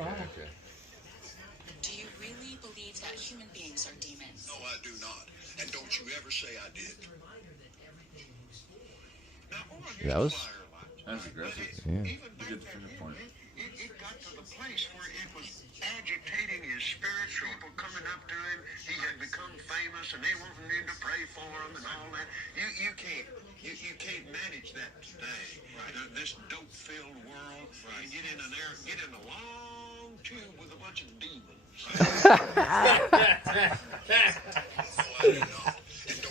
Do you really believe that human beings are demons? No, I do not. And don't you ever say I did. That was... That's aggressive. Yeah. You get the finger point. It got to the place where it was agitating his spirits. People coming up to him. He had become famous, and they wanted him to pray for him and all that. You can't manage that today. Right. This dope-filled world. Right. You get in a long tube with a bunch of demons.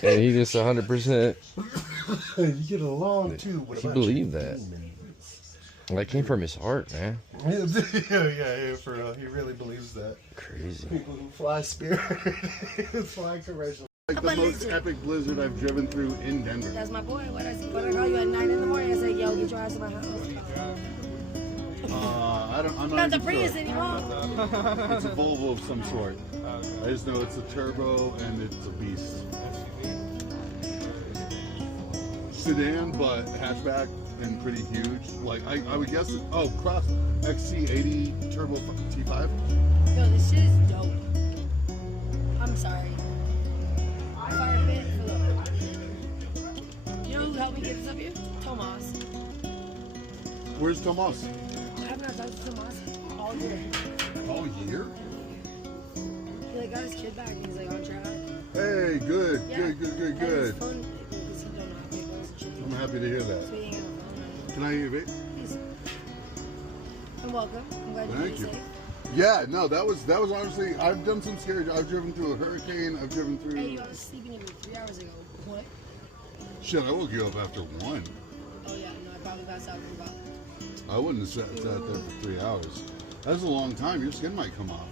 And he just 100%. You get a long tube with a bunch believed of that. demons. That came from his heart, man. yeah, for real. He really believes that. Crazy. People who fly Spirit, fly commercial. Like the most epic blizzard I've driven through in Denver. That's my boy. When I call you at 9 in the morning, I say, yo, get your ass to my house. I'm Not the Prius anymore. It's a Volvo of some sort. I just know it's a turbo and it's a beast. Sedan, but hatchback and pretty huge. Like I would guess it. Oh, Cross XC80 Turbo T5. Yo, this shit is dope. I'm sorry. Fire pit. You know who helped me get this up here? Tomas. Where's Tomas? I have not talked to Tomas all year. All year? He like got his kid back and he's like on track. Hey, good, Yeah. good. And his phone, because he don't know how to take those shit. I'm happy to hear that. So he ain't got a phone. Can I hear it? Please. And welcome. I'm glad Thank you you. safe. Yeah, no, that was honestly. I've done some scary. I've driven through a hurricane. I've driven through. Hey, I was sleeping in 3 hours ago. What? Shit, I woke you up after 1. Oh yeah, no, I probably passed out for about. I wouldn't have sat there for 3 hours. That's a long time. Your skin might come off.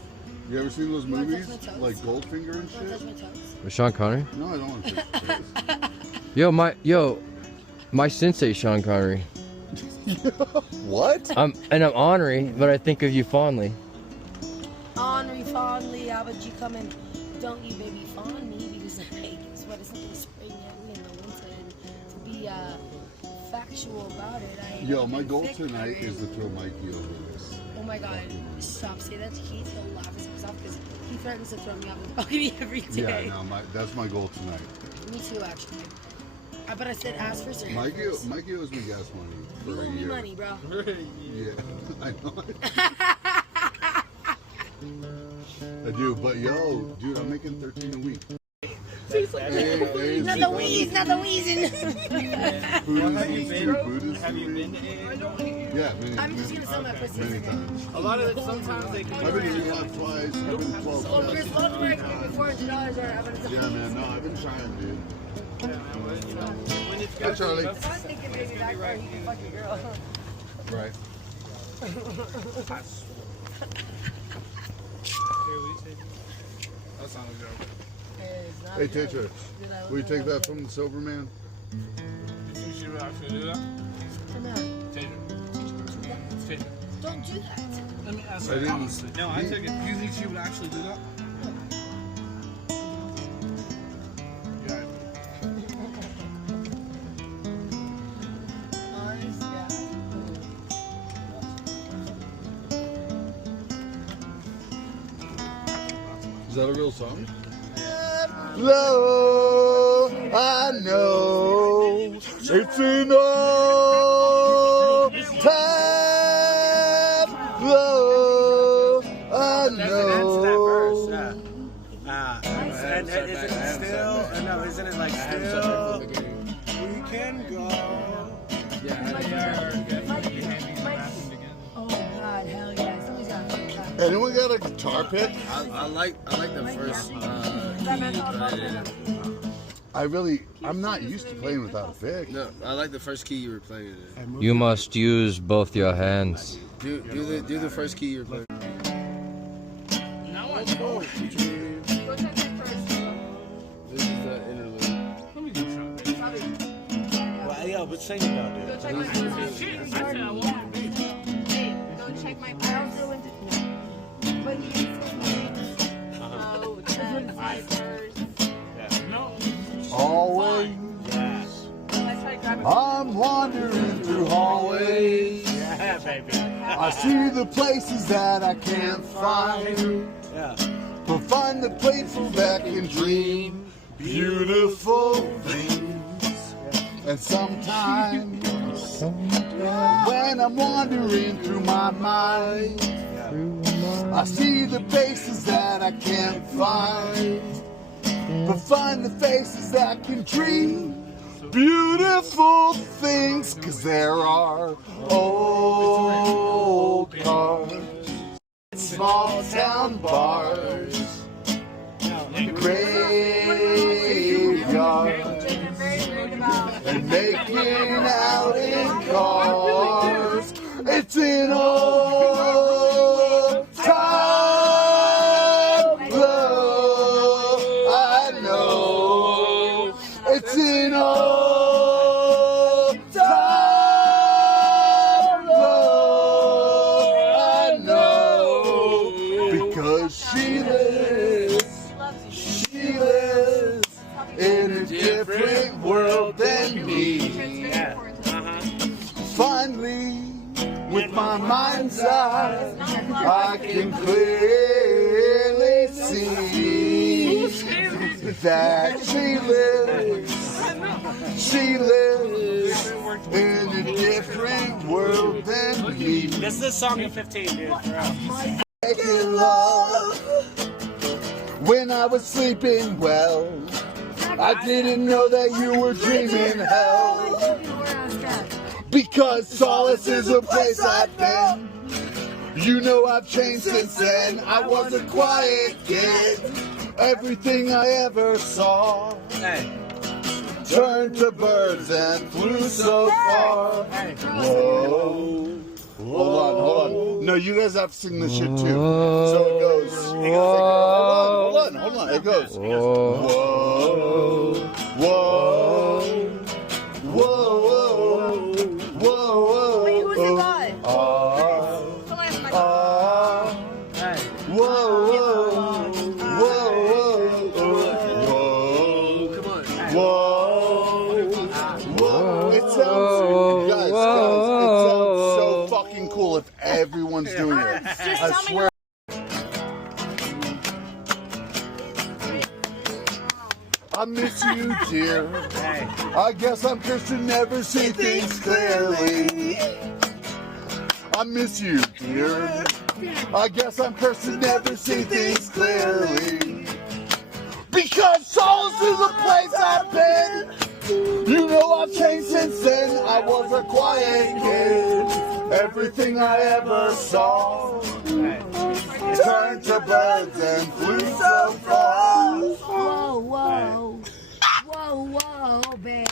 You ever seen those You wanna touch movies my toes? like Goldfinger and You want to touch shit? my toes? With Sean Connery? No, I don't want to touch Yo, my sensei, Sean Connery. What? I'm ornery, but I think of you fondly. Henri fondly, how about you come and don't you baby fond me because like it's what is something spring heavy in the winter and to be factual about it. Yo, my goal tonight is to throw Mikey over this. Oh my god, stop saying that to Keith, he'll laugh his ass off because he threatens to throw me off his balcony every day. Yeah, no, that's my goal tonight. Me too, actually. But I said ask for service. Mikey owes me gas money You for a owe me year. money, bro. Yeah, I know. I do, but yo, dude, I'm making 13 a week. Hey, Not the wheeze, not the wheezing. Have you been to Yeah, I'm just gonna sell my pussy. many times. A lot of it, sometimes they can. I've been to E-Lab twice. I've been to 12 So times. Chris Waldberg gave me $400 or I'm gonna sell. Yeah, man, no, I've been trying, dude. When it's Hi, good, Charlie. If I'm thinking baby back there, he can fuck your girl. Right. That sounds good. Hey, teacher, will you take that from the sober man? You think she would actually do that? Tater. Don't do that. Let me ask I her. didn't. No, I took it. Do you think she would actually do that? Yeah. Is that a real song? Love, I know it's an old time. Love, I know. And is it still? No, isn't it like still? We can go. Oh God, hell yeah! Somebody's got a fucking Anyone got a guitar pick? I like the first I'm not used to playing without a pick. No, I like the first key you were playing in. You must use both your hands. Do the first key you were playing. Now I know. This is the interlude. Let me get some. Well, yo, but sing it though, dude. I said I want my baby. Hey, go check my purse. But you My purse. No. Always, Let's try to grab it. I'm wandering through hallways. Yeah, baby. I I see the places that I can't find. Yeah. But find the places that can dream beautiful things. And sometimes when I'm wandering through my mind, I see the faces that I can't find. But find the faces that can dream beautiful things. 'Cause there are old cars, small town bars, graveyards, and making out in cars. It's an old time love, I know. It's an old time love, I know. Because she lives in a different world than me. Finally, with my mind's eye, I can clearly see that she lives in a different world than me. This is the song of 15, dude. Making love when I was sleeping well. I didn't know that you were dreaming hell. Because solace is a place I've been. You know I've changed since then. I was a quiet kid. Everything I ever saw turned to birds and flew so far. Whoa. Hold on. No, you guys have to sing this shit too. So it goes. Hold on. It goes. Whoa. Wait, who's the guy? It sounds, guys, it sounds so fucking cool if everyone's doing it. I swear. I miss you, dear. I guess I'm cursed to never see things clearly. I miss you, dear. I guess I'm cursed to never see things clearly. Because solace is a place I've been. You know I've changed since then. I was a quiet kid. Everything I ever saw turned to birds and flew so far. Whoa, babe.